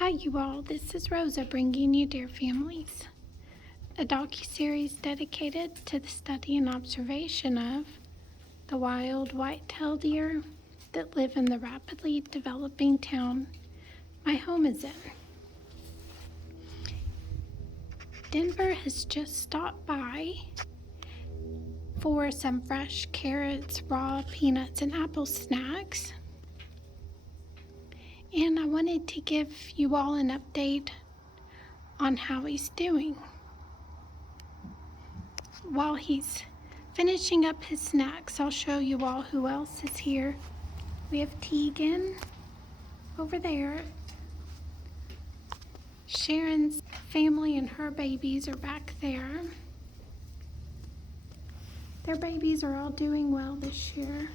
Hi you all, this is Rosa bringing you Deer Families, a docu-series dedicated to the study and observation of the wild white-tailed deer that live in the rapidly developing town my home is in. Denver has just stopped by for some fresh carrots, raw peanuts, and apple snacks. And I wanted to give you all an update on how he's doing. While he's finishing up his snacks, I'll show you all who else is here. We have Tegan over there. Sharon's family and her babies are back there. Their babies are all doing well this year.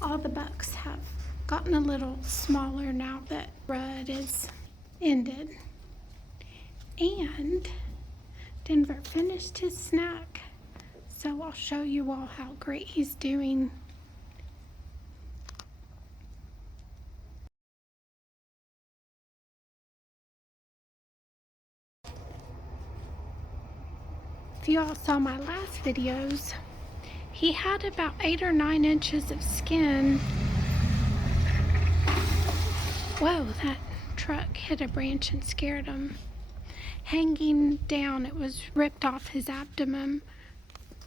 All the bucks have gotten a little smaller now that rut is ended. And Denver finished his snack, so I'll show you all how great he's doing. If you all saw my last videos, he had about 8 or 9 inches of skin. Whoa, that truck hit a branch and scared him. Hanging down, it was ripped off his abdomen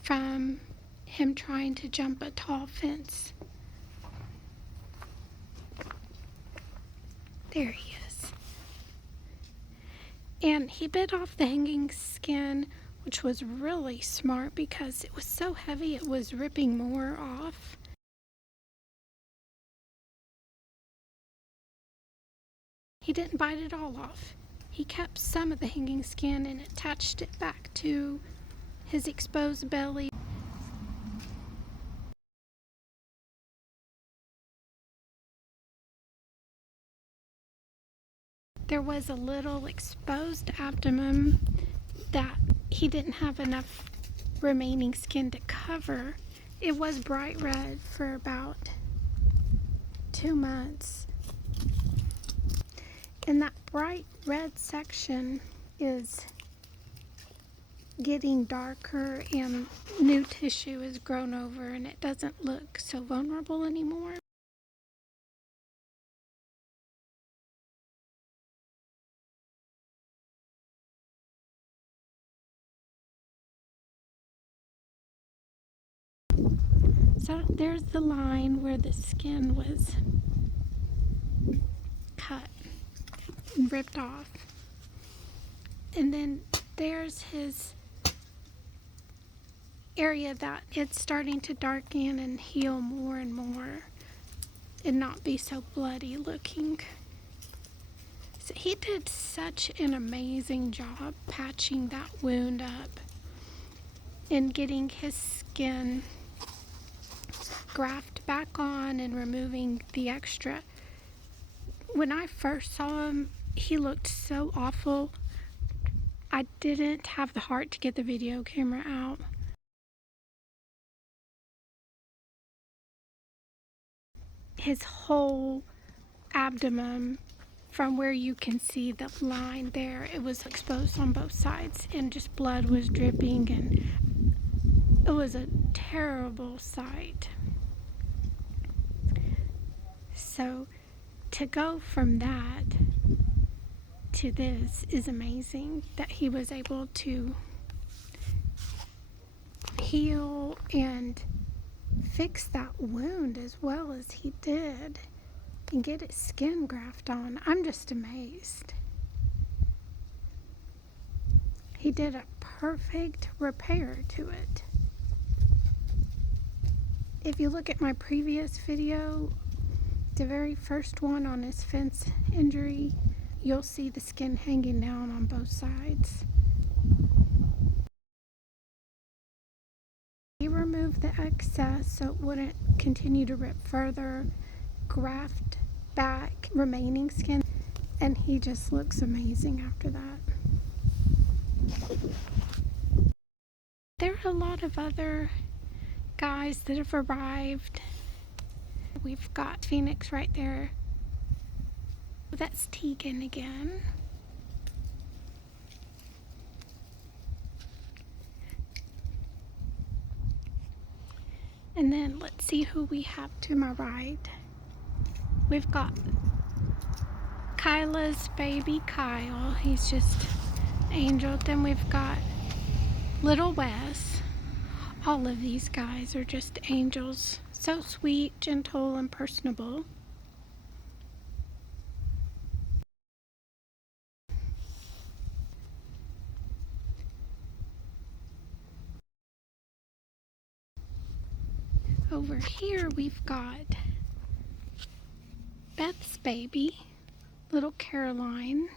from him trying to jump a tall fence. There he is. And he bit off the hanging skin, which was really smart because it was so heavy it was ripping more off. He didn't bite it all off. He kept some of the hanging skin and attached it back to his exposed belly. There was a little exposed abdomen that he didn't have enough remaining skin to cover. It was bright red for about 2 months. And that bright red section is getting darker and new tissue is grown over and it doesn't look so vulnerable anymore. So there's the line where the skin was cut and ripped off. And then there's his area that it's starting to darken and heal more and more and not be so bloody looking. So he did such an amazing job patching that wound up and getting his skin graft back on and removing the extra. When I first saw him, he looked so awful. I didn't have the heart to get the video camera out. His whole abdomen, from where you can see the line there, it was exposed on both sides and just blood was dripping and it was a terrible sight. So to go from that to this is amazing, that he was able to heal and fix that wound as well as he did and get his skin graft on. I'm just amazed. He did a perfect repair to it. If you look at my previous video, the very first one on his fence injury, you'll see the skin hanging down on both sides. He removed the excess so it wouldn't continue to rip further, graft back remaining skin, and he just looks amazing after that. There are a lot of other guys that have arrived We've got Phoenix right there. That's Tegan again. And then let's see who we have to my right. We've got Kyla's baby Kyle. He's just angel. Then we've got little Wes. All of these guys are just angels. So sweet, gentle, and personable. Over here we've got Beth's baby, little Caroline.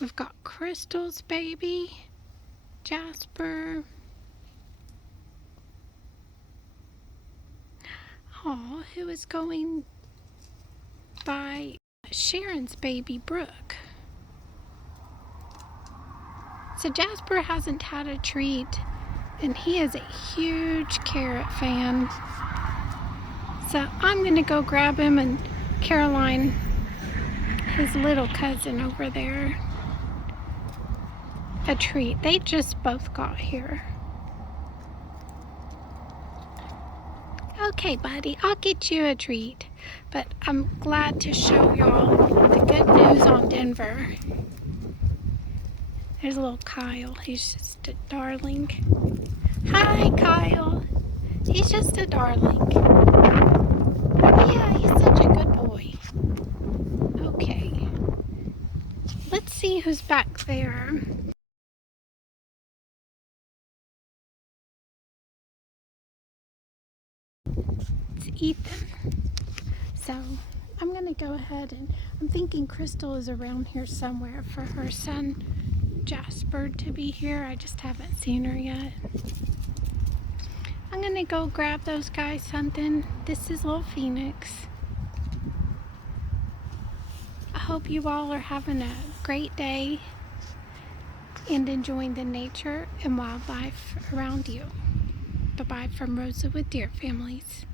We've got Crystal's baby, Jasper. Oh, who is going by Sharon's baby, Brooke. So Jasper hasn't had a treat, and he is a huge carrot fan. So I'm gonna go grab him and Caroline, his little cousin over there, a treat. They just both got here. Okay, buddy, I'll get you a treat. But I'm glad to show y'all the good news on Denver. There's little Kyle. He's just a darling. Hi, Kyle. He's just a darling. Yeah, he's such a good boy. Okay. Let's see who's back there. It's Ethan. So I'm gonna go ahead and I'm thinking Crystal is around here somewhere for her son Jasper to be here. I just haven't seen her yet. I'm gonna go grab those guys something. This is little Phoenix. I hope you all are having a great day and enjoying the nature and wildlife around you. Bye-bye from Rosa with Deer Families.